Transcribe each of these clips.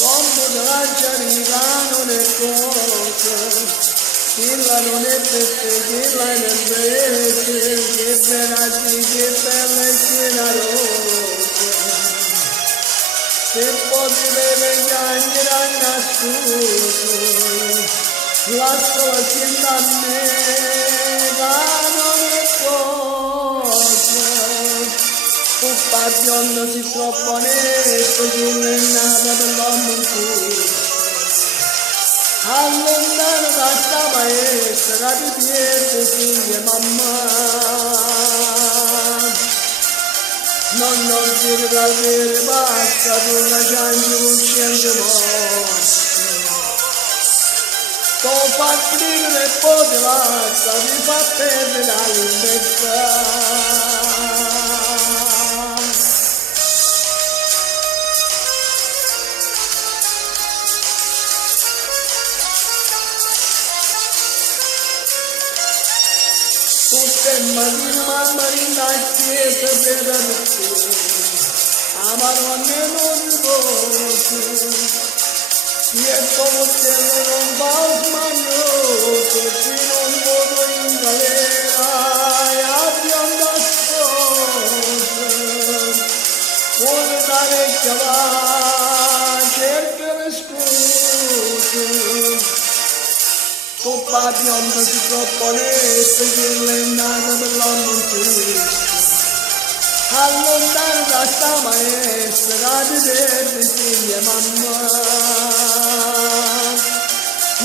Come arrivano le cose, chillano le pette, chillano le brezze, che benati, che belle che rose. Se pochi deve chiamare nascosto, lascio la sienda a me, vanno le cose. Bionda si troppo onesto, che non è nata per l'uomo in cui allontano da sta maestra di pietre figlie mamma. Non dire da dire basta, tu la cianci uccidendo morte. T'ho fatto vivere e poi ti basta, mi fa perdere la libertà. Tutte mamma in chiesa per te, amano nemmeno riposo, e come te non va smagnoso, se non vado in galera e abbiamo da sposa, fuori da vecchia va, cerca le scuse. Coppa bionda si troppo onesta, che non è nata per l'uomo in Cristo. Allontano da sta maestra di verde figlia mamma.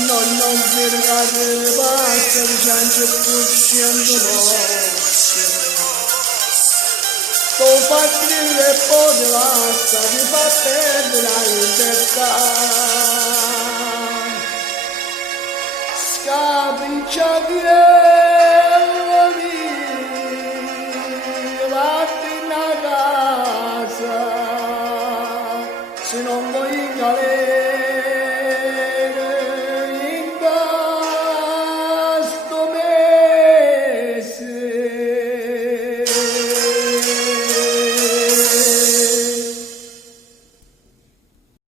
Non fermate le basta, di ciancio e cusciando morte. T'ho fatto vivere e poi ti basta, ti fa perdere la libertà. Capriccia